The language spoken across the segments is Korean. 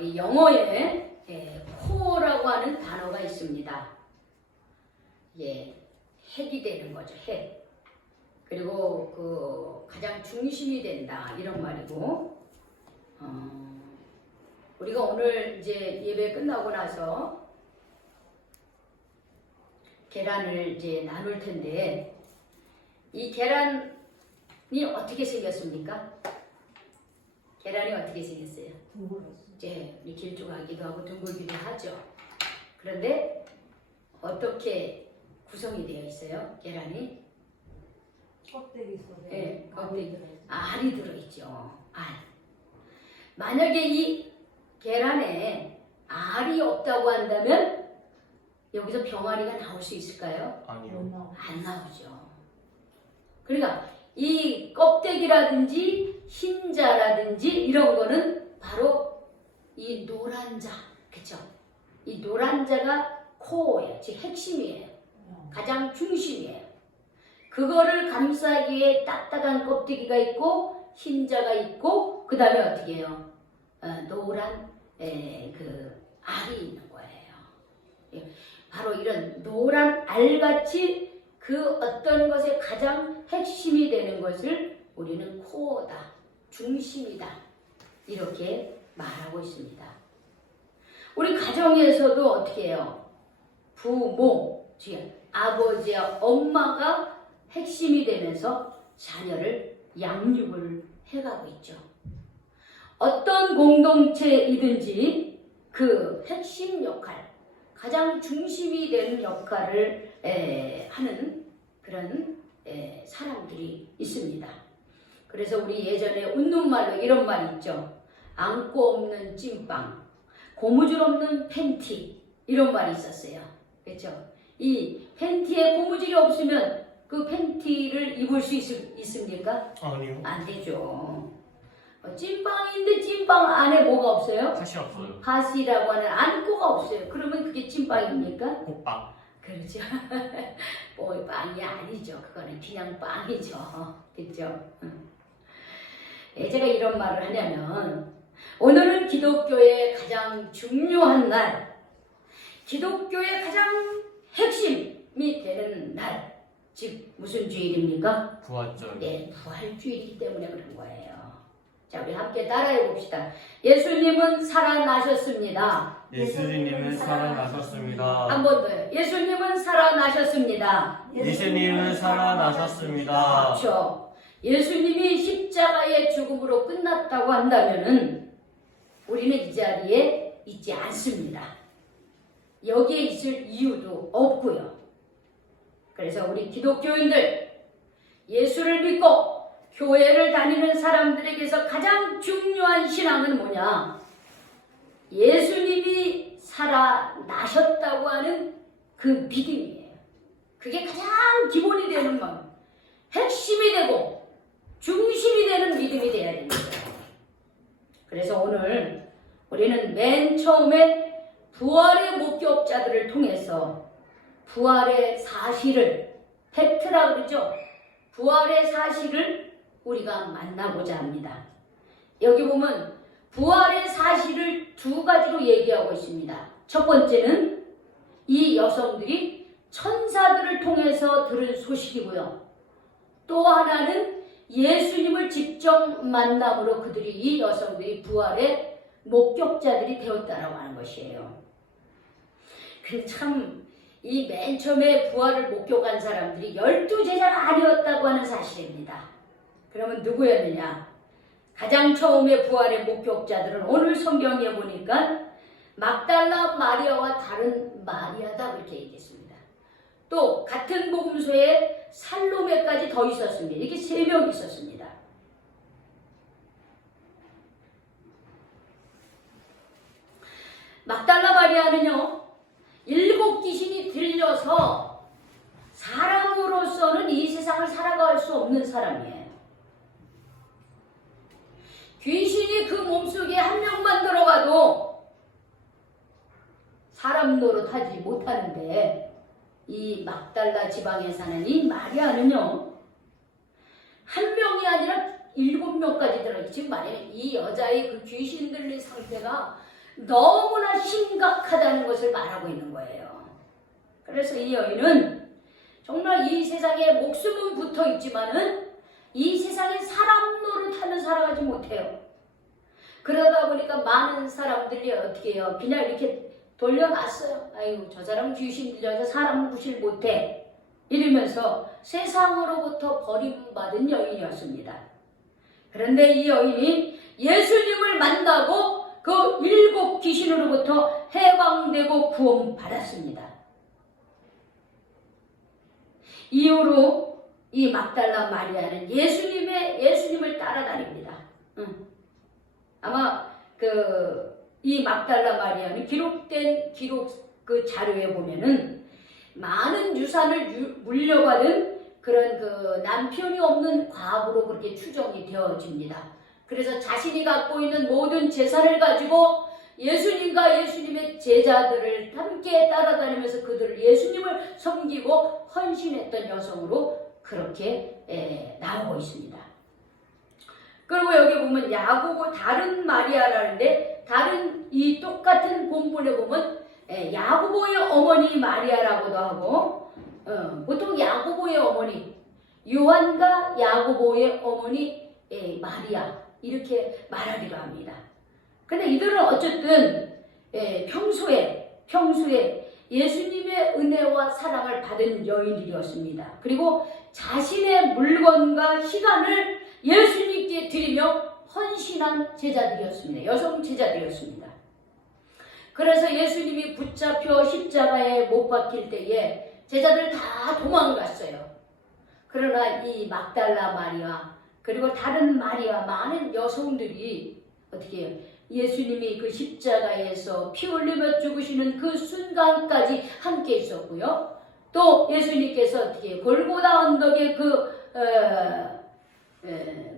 우리 영어에 core라고 하는 단어가 있습니다. 핵이 되는 거죠. 핵. 그리고 그 가장 중심이 된다 이런 말이고, 우리가 오늘 이제 예배 끝나고 나서 계란을 이제 나눌 텐데, 이 계란이 어떻게 생겼습니까? 계란이 어떻게 생겼어요? 이제 우리 길쭉하기도 하고 둥글기도 하죠. 그런데 어떻게 구성이 되어 있어요? 계란이? 껍데기 속에 네, 껍데기. 알이 들어있죠. 알. 만약에 이 계란에 알이 없다고 한다면 여기서 병아리가 나올 수 있을까요? 아니요. 안 나오죠. 그러니까 이 껍데기라든지 흰자라든지 이런 거는 바로 이 노란자, 그쵸? 이 노란자가 코어예요. 즉 핵심이에요. 가장 중심이에요. 그거를 감싸기에 딱딱한 껍데기가 있고 흰자가 있고 그 다음에 어떻게 해요? 노란 그 알이 있는 거예요. 바로 이런 노란 알같이 그 어떤 것의 가장 핵심이 되는 것을 우리는 코어다, 중심이다 이렇게 말하고 있습니다. 우리 가정에서도 어떻게 해요? 부모, 즉 아버지와 엄마가 핵심이 되면서 자녀를 양육을 해가고 있죠. 어떤 공동체이든지 그 핵심 역할, 가장 중심이 되는 역할을 하는 그런 사람들이 있습니다. 그래서 우리 예전에 웃는 말로 이런 말 있죠. 안고 없는 찐빵, 고무줄 없는 팬티 이런 말이 있었어요. 그렇죠? 이 팬티에 고무줄이 없으면 그 팬티를 입을 수 있습니까? 아니요. 안 되죠. 찐빵인데 찐빵 안에 뭐가 없어요? 팥이 없어요. 팥이라고 하는 안고가 없어요. 그러면 그게 찐빵입니까? 호빵. 그렇죠. 뭐 빵이 아니죠. 그거는 그냥 빵이죠. 그렇죠? 제가 이런 말을 하냐면 오늘은 기독교의 가장 중요한 날, 기독교의 가장 핵심이 되는 날, 즉 무슨 주일입니까? 부활절. 네, 부활주일이기 때문에 그런 거예요. 자, 우리 함께 따라해 봅시다. 예수님은 살아나셨습니다. 예수님은 살아나셨습니다. 한 번 더요. 예수님은 살아나셨습니다. 예수님은 살아나셨습니다. 그렇죠. 예수님이 십자가의 죽음으로 끝났다고 한다면은 우리는 이 자리에 있지 않습니다. 여기에 있을 이유도 없고요. 그래서 우리 기독교인들, 예수를 믿고 교회를 다니는 사람들에게서 가장 중요한 신앙은 뭐냐? 예수님이 살아나셨다고 하는 그 믿음이에요. 그게 가장 기본이 되는 것, 핵심이 되고 중심이 되는 믿음이 되어야 됩니다. 그래서 오늘 우리는 맨 처음에 부활의 목격자들을 통해서 부활의 사실을, 팩트라고 그러죠? 부활의 사실을 우리가 만나고자 합니다. 여기 보면 부활의 사실을 두 가지로 얘기하고 있습니다. 첫 번째는 이 여성들이 천사들을 통해서 들은 소식이고요. 또 하나는 예수님을 직접 만남으로 그들이, 이 여성들이 부활의 목격자들이 되었다라고 하는 것이에요. 근데 참 이 맨 처음에 부활을 목격한 사람들이 12제자가 아니었다고 하는 사실입니다. 그러면 누구였느냐? 가장 처음에 부활의 목격자들은 오늘 성경에 보니까 막달라 마리아와 다른 마리아다 이렇게 얘기했습니다. 또 같은 복음서에 살로메까지 더 있었습니다. 이렇게 3명 있었습니다. 막달라 마리아는요, 7 귀신이 들려서 사람으로서는 이 세상을 살아갈 수 없는 사람이에요. 귀신이 그 몸속에 한 명만 들어가도 사람 노릇하지 못하는데, 이 막달라 지방에 사는 이 마리아는요, 한 명이 아니라 7명까지 들어요. 지금 말하면 이 여자의 그 귀신 들린 상태가 너무나 심각하다는 것을 말하고 있는 거예요. 그래서 이 여인은 정말 이 세상에 목숨은 붙어 있지만은 이 세상에 사람 노릇하며 살아가지 못해요. 그러다 보니까 많은 사람들이 어떻게 해요? 그냥 이렇게 돌려놨어요. 아이고 저 사람 귀신 들려서 사람 구실 못해. 이러면서 세상으로부터 버림받은 여인이었습니다. 그런데 이 여인이 예수님을 만나고 그 7 귀신으로부터 해방되고 구원받았습니다. 이후로 이 막달라 마리아는 예수님을 따라다닙니다. 아마 이 막달라 마리아는 기록된 그 자료에 보면은 많은 유산을 물려받은 그런 남편이 없는 과부로 그렇게 추정이 되어집니다. 그래서 자신이 갖고 있는 모든 재산을 가지고 예수님과 예수님의 제자들을 함께 따라다니면서 그들을 예수님을 섬기고 헌신했던 여성으로 그렇게 나오고 있습니다. 그리고 여기 보면 야고보 다른 마리아라는데 다른 이 똑같은 본문에 보면 야고보의 어머니 마리아라고도 하고 보통 야고보의 어머니 요한과 야고보의 어머니 마리아 이렇게 말하기도 합니다. 근데 이들은 어쨌든 평소에 예수님의 은혜와 사랑을 받은 여인들이었습니다. 그리고 자신의 물건과 시간을 예수님께 드리며 헌신한 제자들이었습니다. 여성 제자들이었습니다. 그래서 예수님이 붙잡혀 십자가에 못 박힐 때에 제자들 다 도망갔어요. 그러나 이 막달라 마리아 그리고 다른 마리아 많은 여성들이 어떻게 해요? 예수님이 그 십자가에서 피 흘리며 죽으시는 그 순간까지 함께 있었고요. 또 예수님께서 어떻게 해요? 골고다 언덕의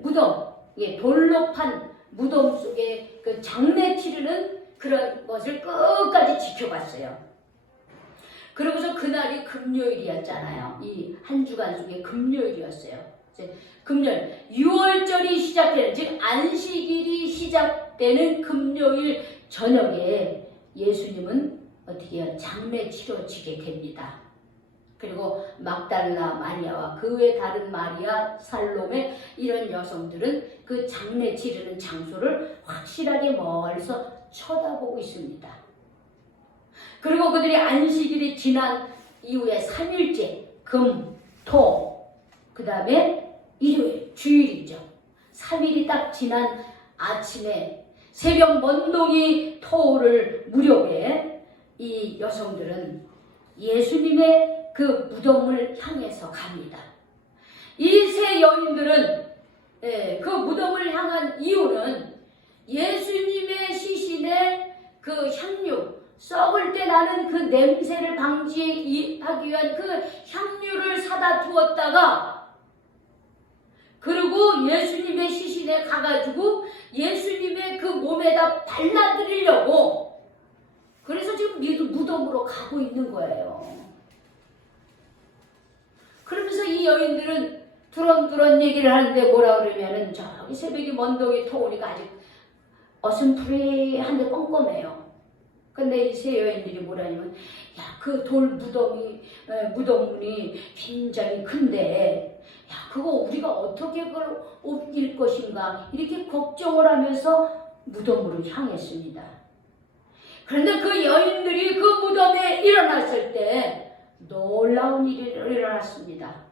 무덤, 돌로 판 무덤 속에 그 장례 치르는 그런 것을 끝까지 지켜봤어요. 그러고서 그날이 금요일이었잖아요. 이 한 주간 속에 금요일이었어요. 금요일, 6월절이 시작되는, 즉 안식일이 시작되는 금요일 저녁에 예수님은 어떻게 해요? 장례 치러지게 됩니다. 그리고 막달라 마리아와 그 외 다른 마리아, 살로메 이런 여성들은 그 장례 치르는 장소를 확실하게 멀리서 쳐다보고 있습니다. 그리고 그들이 안식일이 지난 이후에 3일째 금, 토, 그 다음에 일요일, 주일이죠. 3일이 딱 지난 아침에 새벽 먼동이 토를 무렵에 이 여성들은 예수님의 그 무덤을 향해서 갑니다. 이 세 여인들은 그 무덤을 향한 이유는 예수님의 시신에 그 향유, 썩을 때 나는 그 냄새를 방지하기 위한 그 향유를 사다 두었다가 그리고 예수님의 시신에 가가지고 예수님의 그 몸에다 발라드리려고 그래서 지금 무덤으로 가고 있는 거예요. 그러면서 이 여인들은 두런두런 얘기를 하는데 뭐라 그러면은 저기 새벽이 먼동이 터오니까 아직 어슴푸레한데 껌껌해요. 근데 이 세 여인들이 뭐라냐면 그 돌 무덤문이 굉장히 큰데 그거 우리가 어떻게 그걸 옮길 것인가 이렇게 걱정을 하면서 무덤으로 향했습니다. 그런데 그 여인들이 그 무덤에 일어났을 때 놀라운 일이 일어났습니다.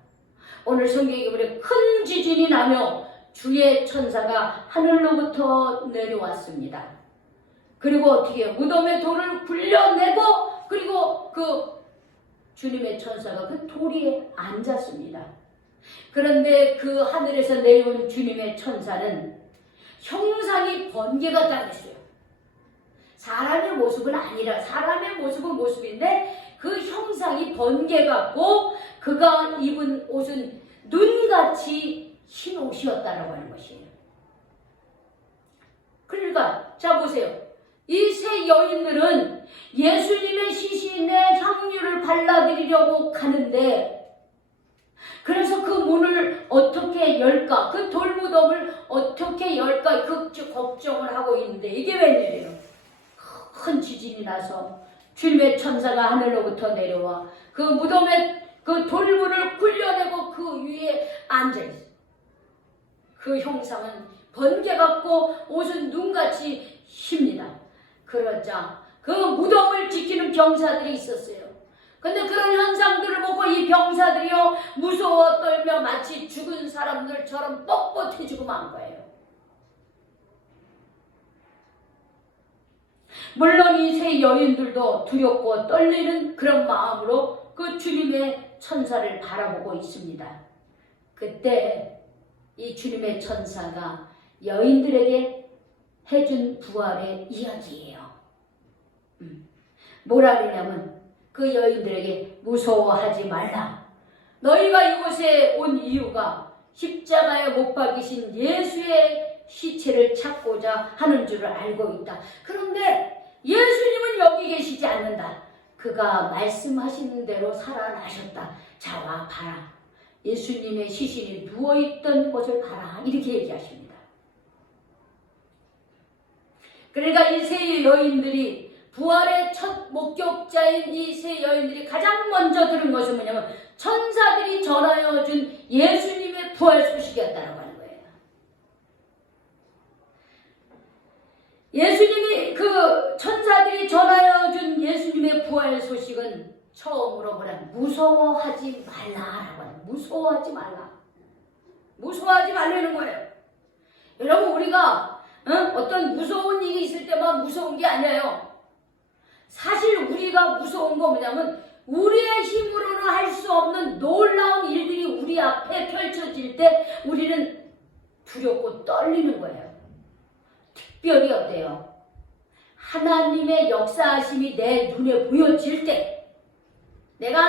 오늘 성경에 보면 큰 지진이 나며 주의 천사가 하늘로부터 내려왔습니다. 그리고 어떻게 해요? 무덤의 돌을 굴려내고 그리고 그 주님의 천사가 그 돌에 앉았습니다. 그런데 그 하늘에서 내려온 주님의 천사는 형상이 번개가 따랐어요. 사람의 모습은 아니라 사람의 모습은 모습인데 그 형상이 번개 같고 그가 입은 옷은 눈같이 흰 옷이었다라고 하는 것이에요. 그러니까 자 보세요. 이 세 여인들은 예수님의 시신에 향유를 발라드리려고 가는데 그래서 그 문을 어떻게 열까? 그 돌무덤을 어떻게 열까? 그 걱정을 하고 있는데 이게 웬일이에요? 큰 지진이 나서 주님의 천사가 하늘로부터 내려와 그 무덤에 그 돌문을 굴려내고 그 위에 앉아있어요. 그 형상은 번개같고 옷은 눈같이 힙니다. 그러자 그 무덤을 지키는 병사들이 있었어요. 근데 그런 현상들을 보고 이 병사들이요 무서워 떨며 마치 죽은 사람들처럼 뻣뻣해지고 만 거예요. 물론 이 세 여인들도 두렵고 떨리는 그런 마음으로 그 주님의 천사를 바라보고 있습니다. 그때 이 주님의 천사가 여인들에게 해준 부활의 이야기예요. 뭐라 그러냐면 그 여인들에게 무서워하지 말라. 너희가 이곳에 온 이유가 십자가에 못 박이신 예수의 시체를 찾고자 하는 줄을 알고 있다. 그런데 예수님은 여기 계시지 않는다. 그가 말씀하시는 대로 살아나셨다. 자, 와 봐라. 예수님의 시신이 누워있던 곳을 봐라. 이렇게 얘기하십니다. 그러니까 이 세 여인들이 부활의 첫 목격자인 이 세 여인들이 가장 먼저 들은 것은 뭐냐면 천사들이 전하여 준 예수님의 부활 소식이었다고 하는 거예요. 예수님이 그 천사들이 전하여 준 예수님의 부활 소식은 처음으로 뭐라 무서워하지 말라라고 해요. 무서워하지 말라. 무서워하지 말라는 거예요. 여러분 우리가 어떤 무서운 일이 있을 때만 무서운 게 아니에요. 사실 우리가 무서운 거 뭐냐면 우리의 힘으로는 할 수 없는 놀라운 일들이 우리 앞에 펼쳐질 때 우리는 두렵고 떨리는 거예요. 특별히 어때요? 하나님의 역사하심이 내 눈에 보여질 때 내가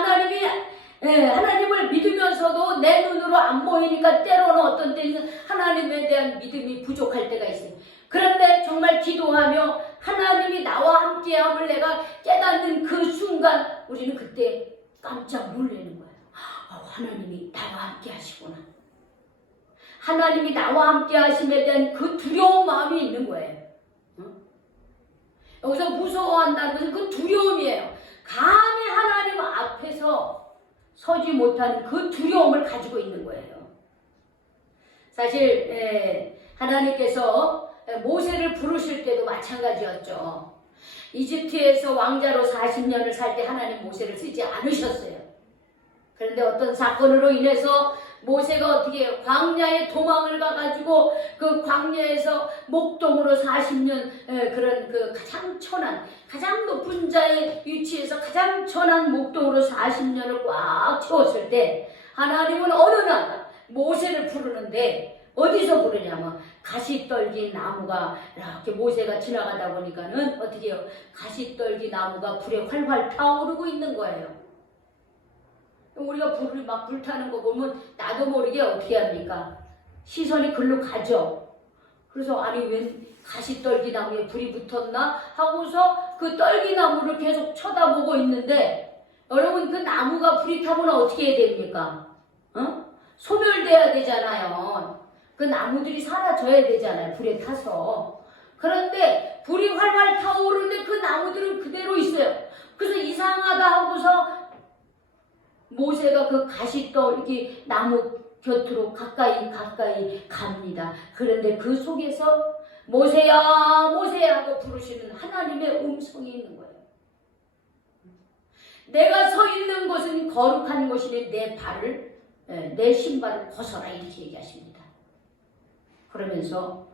하나님을 믿으면서도 내 눈으로 안 보이니까 때로는 어떤 때는 하나님에 대한 믿음이 부족할 때가 있어요. 그런데 정말 기도하며 하나님이 나와 함께함을 내가 깨닫는 그 순간 우리는 그때 깜짝 놀라는 거예요. 하나님이 나와 함께 하시구나. 하나님이 나와 함께 하심에 대한 그 두려운 마음이 있는 거예요. 여기서 무서워한다는 것은 그 두려움이에요. 감히 하나님 앞에서 서지 못하는 그 두려움을 가지고 있는 거예요. 사실 하나님께서 모세를 부르실 때도 마찬가지였죠. 이집트에서 왕자로 40년을 살 때 하나님 모세를 쓰지 않으셨어요. 그런데 어떤 사건으로 인해서 모세가 어떻게 광야에 도망을 가가지고 그 광야에서 목동으로 40년 그런 그 가장 천한 가장 높은 자의 위치에서 가장 천한 목동으로 40년을 꽉 채웠을 때 하나님은 어느 날 모세를 부르는데 어디서 부르냐면 가시떨기 나무가 이렇게 모세가 지나가다 보니까는 어떻게 해요? 가시떨기 나무가 불에 활활 타오르고 있는 거예요. 우리가 불을 막 불타는 거 보면 나도 모르게 어떻게 합니까? 시선이 글로 가죠. 그래서 아니 웬 가시떨기 나무에 불이 붙었나 하고서 그 떨기 나무를 계속 쳐다보고 있는데 여러분 그 나무가 불이 타면 어떻게 해야 됩니까? 소멸돼야 되잖아요. 그 나무들이 사라져야 되잖아요. 불에 타서. 그런데 불이 활활 타오르는데 그 나무들은 그대로 있어요. 그래서 이상하다 하고서 모세가 그 가시떨기 나무 곁으로 가까이 갑니다. 그런데 그 속에서 모세야 모세야 하고 부르시는 하나님의 음성이 있는 거예요. 내가 서 있는 곳은 거룩한 곳이니 내 신발을 벗어라 이렇게 얘기하십니다. 그러면서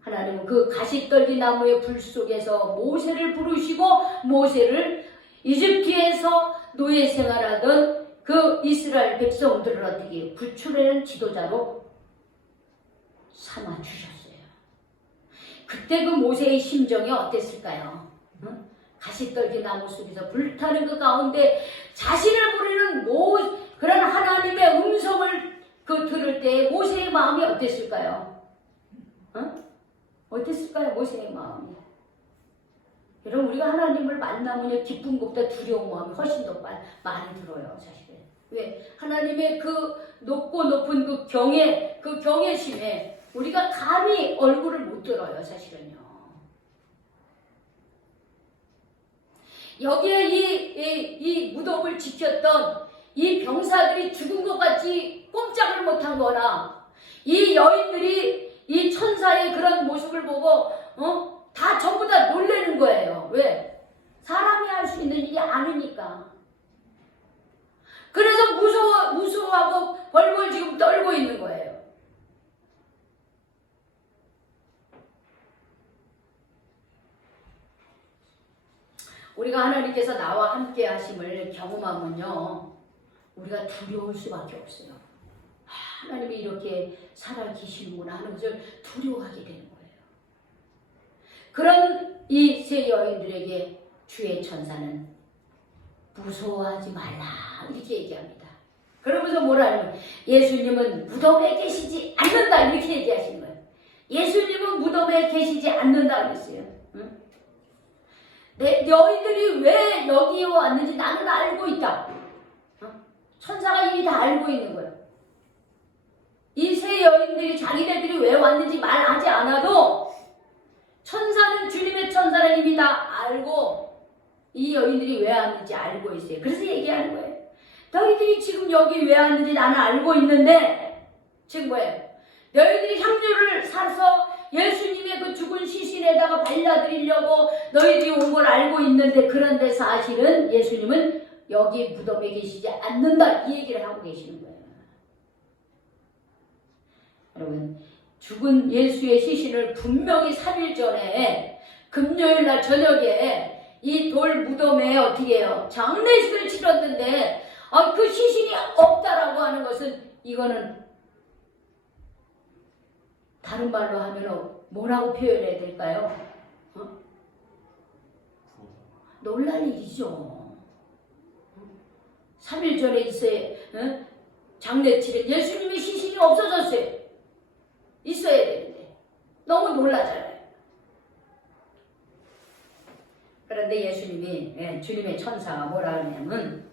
하나님은 그 가시떨기 나무의 불 속에서 모세를 부르시고 모세를 이집트에서 노예 생활하던 그 이스라엘 백성들을 어떻게 구출하는 지도자로 삼아주셨어요. 그때 그 모세의 심정이 어땠을까요? 가시떨기 나무 속에서 불타는 그 가운데 자신을 부르는 그런 하나님의 음성을 들을 때 모세의 마음이 어땠을까요? 어땠을까요? 모세의 마음이. 여러분 우리가 하나님을 만나면 기쁜 것보다 두려운 마음이 훨씬 더 많이 들어요. 사실은. 왜? 하나님의 그 높은 그 경외심에 우리가 감히 얼굴을 못 들어요. 사실은요. 여기에 이 무덤을 지켰던 이 병사들이 죽은 것 같이 꼼짝을 못한 거나 이 여인들이 이 천사의 그런 모습을 보고 다 전부 다 놀라는 거예요. 왜? 사람이 할 수 있는 일이 아니니까. 그래서 무서워하고 벌벌 지금 떨고 있는 거예요. 우리가 하나님께서 나와 함께 하심을 경험하면요, 우리가 두려울 수밖에 없어요. 하나님이 이렇게 살아계시는구나 하는 것을 두려워하게 되는 거예요. 그런 이 세 여인들에게 주의 천사는 무서워하지 말라 이렇게 얘기합니다. 그러면서 뭐라 하냐면 예수님은 무덤에 계시지 않는다 이렇게 얘기하시는 거예요. 예수님은 무덤에 계시지 않는다 그랬어요. 응? 여인들이 왜 여기에 왔는지 나는 알고 있다. 천사가 이미 다 알고 있는 거예요. 이 세 여인들이 자기네들이 왜 왔는지 말하지 않아도 천사는 주님의 천사는 이미 다 알고 이 여인들이 왜 왔는지 알고 있어요. 그래서 얘기하는 거예요. 너희들이 지금 여기 왜 왔는지 나는 알고 있는데 지금 뭐예요? 너희들이 향유를 사서 예수님의 그 죽은 시신에다가 발라드리려고 너희들이 온 걸 알고 있는데 그런데 사실은 예수님은 여기 무덤에 계시지 않는다 이 얘기를 하고 계시는 거예요. 여러분 죽은 예수의 시신을 분명히 3일 전에 금요일 날 저녁에 이 돌 무덤에 어떻게 해요? 장례식을 치렀는데 그 시신이 없다라고 하는 것은 이거는 다른 말로 하면 뭐라고 표현해야 될까요? 놀랄 일이죠. 3일 전에 있어야 장례 치른 예수님의 시신이 없어졌어요. 있어야 되는데 너무 놀라잖아요. 그런데 예수님이 주님의 천사가 뭐라 하냐면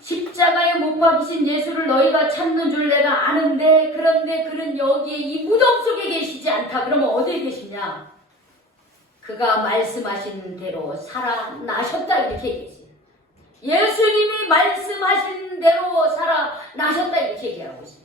십자가에 못 박히신 예수를 너희가 찾는 줄 내가 아는데 그런데 그는 여기에 이 무덤 속에 계시지 않다. 그러면 어디에 계시냐? 그가 말씀하신 대로 살아나셨다 이렇게 얘기했어요. 예수님이 말씀하신 대로 살아나셨다 이렇게 얘기하고 있어요.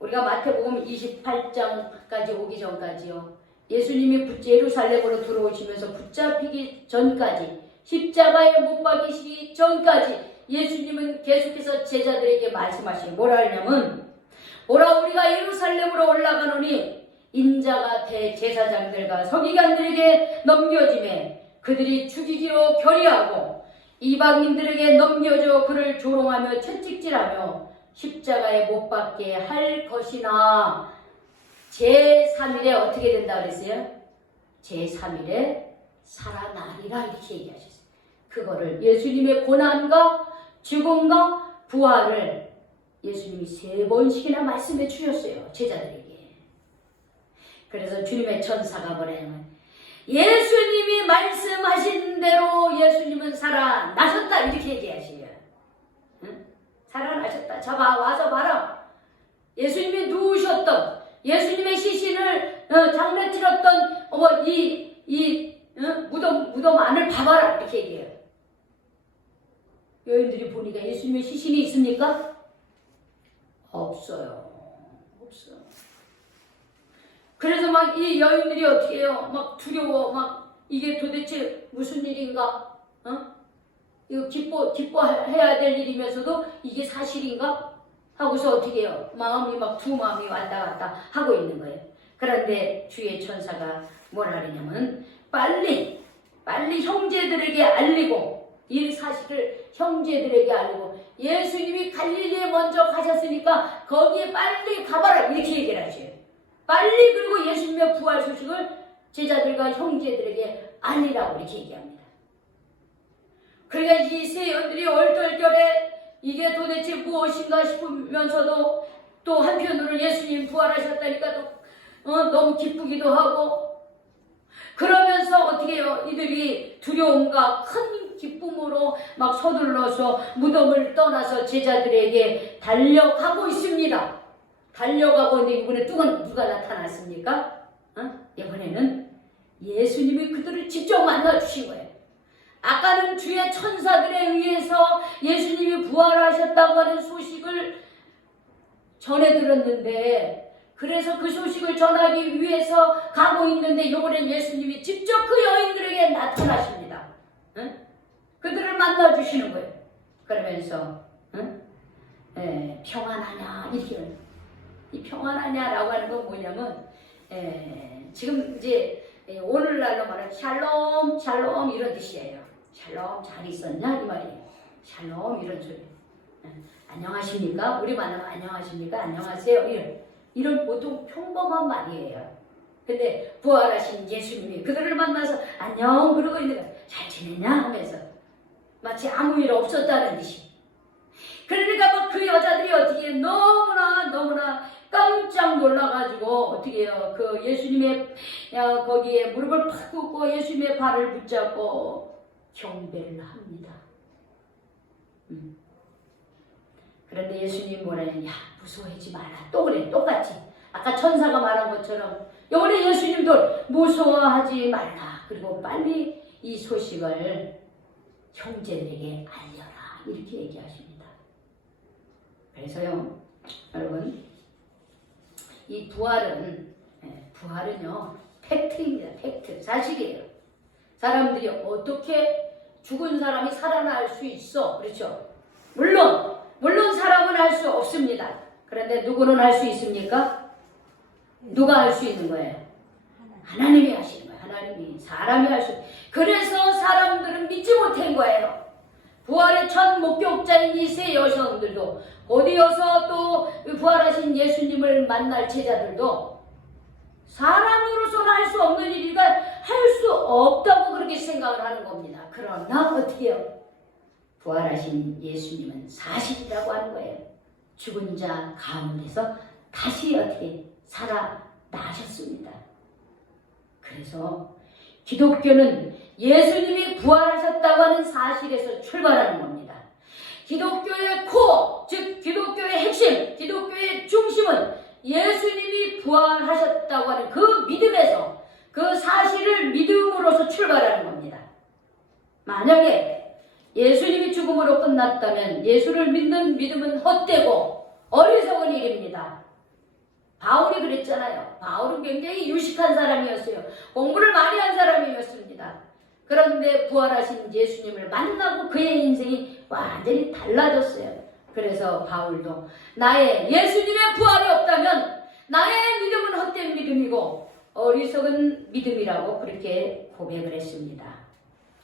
우리가 마태복음 28장까지 오기 전까지요. 예수님이 예루살렘으로 들어오시면서 붙잡히기 전까지 십자가에 못 박히시기 전까지 예수님은 계속해서 제자들에게 말씀하시고 뭐라 하냐면 오라 우리가 예루살렘으로 올라가노니 인자가 대제사장들과 서기관들에게 넘겨지매 그들이 죽이기로 결의하고 이방인들에게 넘겨줘 그를 조롱하며 채찍질하며 십자가에 못 박게 할 것이나 제3일에 어떻게 된다 그랬어요? 제3일에 살아나리라 이렇게 얘기하셨어요. 그거를 예수님의 고난과 죽음과 부활을 예수님이 3번씩이나 말씀해 주셨어요. 제자들에게. 그래서 주님의 천사가 뭐냐면 예수님이 말씀하신 대로 예수님은 살아나셨다 이렇게 얘기하시요. 응? 살아나셨다. 자 와서 봐라. 예수님이 누우셨던 예수님의 시신을 장례 치렀던 무덤 안을 봐봐라 이렇게 얘기해요. 여인들이 보니까 예수님의 시신이 있습니까? 없어요. 없어요. 그래서 막 이 여인들이 어떻게 해요? 막 두려워. 막 이게 도대체 무슨 일인가? 이거 기뻐해야 될 일이면서도 이게 사실인가? 하고서 어떻게 해요? 마음이 막 두 마음이 왔다 갔다 하고 있는 거예요. 그런데 주의 천사가 뭐라 하냐면 빨리 형제들에게 알리고 이 사실을 형제들에게 알리고 예수님이 갈릴리에 먼저 가셨으니까 거기에 빨리 가봐라 이렇게 얘기를 하셔요. 빨리 그리고 예수님의 부활 소식을 제자들과 형제들에게 알리라고 이렇게 얘기합니다. 그러니까 이 세 여인들이 얼떨결에 이게 도대체 무엇인가 싶으면서도 또 한편으로 예수님 부활하셨다니까 또 너무 기쁘기도 하고 그러면서 어떻게 해요? 이들이 두려움과 큰 기쁨으로 막 서둘러서 무덤을 떠나서 제자들에게 달려가고 있습니다. 달려가고 있는데 이번에 누가 나타났습니까? 이번에는 예수님이 그들을 직접 만나주신 거예요. 아까는 주의 천사들에 의해서 예수님이 부활하셨다고 하는 소식을 전해 들었는데, 그래서 그 소식을 전하기 위해서 가고 있는데 이번엔 예수님이 직접 그 여인들에게 나타나십니다. 응? 그들을 만나주시는 거예요. 그러면서 응? 평안하냐 이렇게, 이 평안하냐라고 하는 건 뭐냐면 지금 이제 오늘날로 말하면 샬롬 샬롬 이런 뜻이에요. 샬롬 잘 있었냐 이 말이에요. 샬롬 이런 소리. 안녕하십니까? 우리 만나면 안녕하십니까? 안녕하세요. 이런 보통 평범한 말이에요. 근데 부활하신 예수님이 그들을 만나서 안녕 그러고 있는 거야. 잘 지내냐 하면서 마치 아무 일 없었다는 듯이. 그러니까 막 그 여자들이 어떻게 너무나 깜짝 놀라가지고 어떻게 해요? 그 예수님의 거기에 무릎을 팍 꿇고 예수님의 발을 붙잡고 경배를 합니다. 그런데 예수님 뭐라 해요? 야, 무서워하지 마라. 또 그래, 똑같이. 아까 천사가 말한 것처럼 이번에 예수님도 무서워하지 말라. 그리고 빨리 이 소식을 형제들에게 알려라. 이렇게 얘기하십니다. 그래서요, 여러분, 이 부활은요, 팩트입니다. 팩트. 사실이에요. 사람들이 어떻게 죽은 사람이 살아날 수 있어? 그렇죠? 물론 사람은 할 수 없습니다. 그런데 누구는 할 수 있습니까? 누가 할 수 있는 거예요? 하나님이 하시는 거예요. 하나님이. 사람이 할 수. 그래서 사람들은 믿지 못한 거예요. 부활의 첫 목격자인 이 세 여성들도, 어디여서 또 부활하신 예수님을 만날 제자들도 사람으로서는 할 수 없는 일이니까 할 수 없다고 그렇게 생각을 하는 겁니다. 그러나 어떻게 해요? 부활하신 예수님은 사실이라고 하는 거예요. 죽은 자 가운데서 다시 어떻게 살아나셨습니다. 그래서 기독교는 예수님이 부활하셨다고 하는 사실에서 출발하는 겁니다. 기독교의 코어, 즉 기독교의 핵심, 기독교의 중심은 예수님이 부활하셨다고 하는 그 믿음에서, 그 사실을 믿음으로서 출발하는 겁니다. 만약에 예수님이 죽음으로 끝났다면 예수를 믿는 믿음은 헛되고 어리석은 일입니다. 바울이 그랬잖아요. 바울은 굉장히 유식한 사람이었어요. 공부를 많이 한 사람이었습니다. 그런데 부활하신 예수님을 만나고 그의 인생이 완전히 달라졌어요. 그래서 바울도 나의 예수님의 부활이 없다면 나의 믿음은 헛된 믿음이고 어리석은 믿음이라고 그렇게 고백을 했습니다.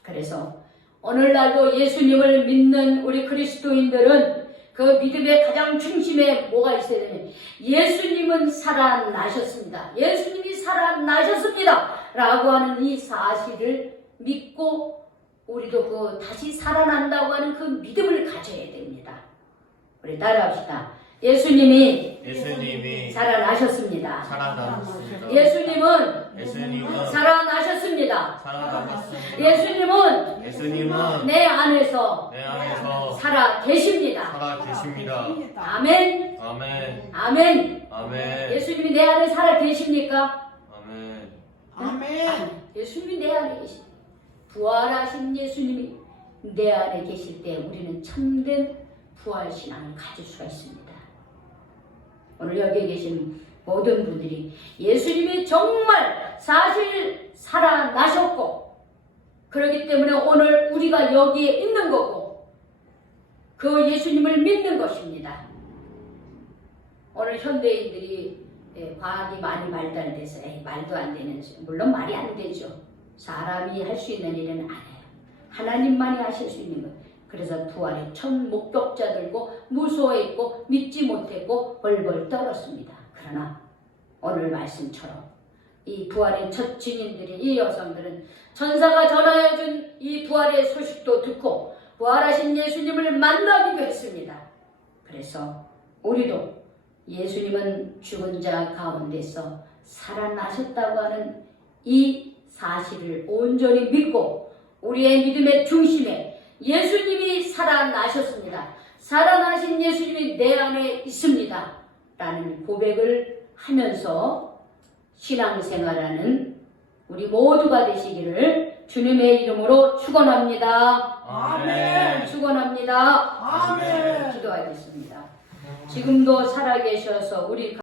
그래서 오늘날도 예수님을 믿는 우리 그리스도인들은 그 믿음의 가장 중심에 뭐가 있어야 되냐면 예수님은 살아나셨습니다. 예수님이 살아나셨습니다. 라고 하는 이 사실을 믿고 우리도 그 다시 살아난다고 하는 그 믿음을 가져야 됩니다. 우리 따라합시다. 예수님이 살아나셨습니다. 예수님은 살아나셨습니다. 예수님은 내 안에서 살아 계십니다. 아멘. 예수님이 내 안에 살아 계십니까? 아멘. 예수님이 내 안에 계십니다. 부활하신 예수님이 내 안에 계실 때 우리는 참된 부활신앙을 가질 수가 있습니다. 오늘 여기에 계신 모든 분들이 예수님이 정말 사실 살아나셨고 그렇기 때문에 오늘 우리가 여기에 있는 거고 그 예수님을 믿는 것입니다. 오늘 현대인들이 과학이 많이 발달돼서 말도 안 되는, 물론 말이 안 되죠. 사람이 할 수 있는 일은 안 해요. 하나님만이 하실 수 있는 것. 그래서 부활의 첫 목격자들고 무서워했고 믿지 못했고 벌벌 떨었습니다. 그러나 오늘 말씀처럼 이 부활의 첫 증인들인 이 여성들은 천사가 전하여준 이 부활의 소식도 듣고 부활하신 예수님을 만나기도 했습니다. 그래서 우리도 예수님은 죽은 자 가운데서 살아나셨다고 하는 이 사실을 온전히 믿고 우리의 믿음의 중심에 예수님이 살아나셨습니다. 살아나신 예수님이 내 안에 있습니다. 라는 고백을 하면서 신앙생활하는 우리 모두가 되시기를 주님의 이름으로 축원합니다. 아멘. 축원합니다. 아멘. 기도하겠습니다. 지금도 살아계셔서 우리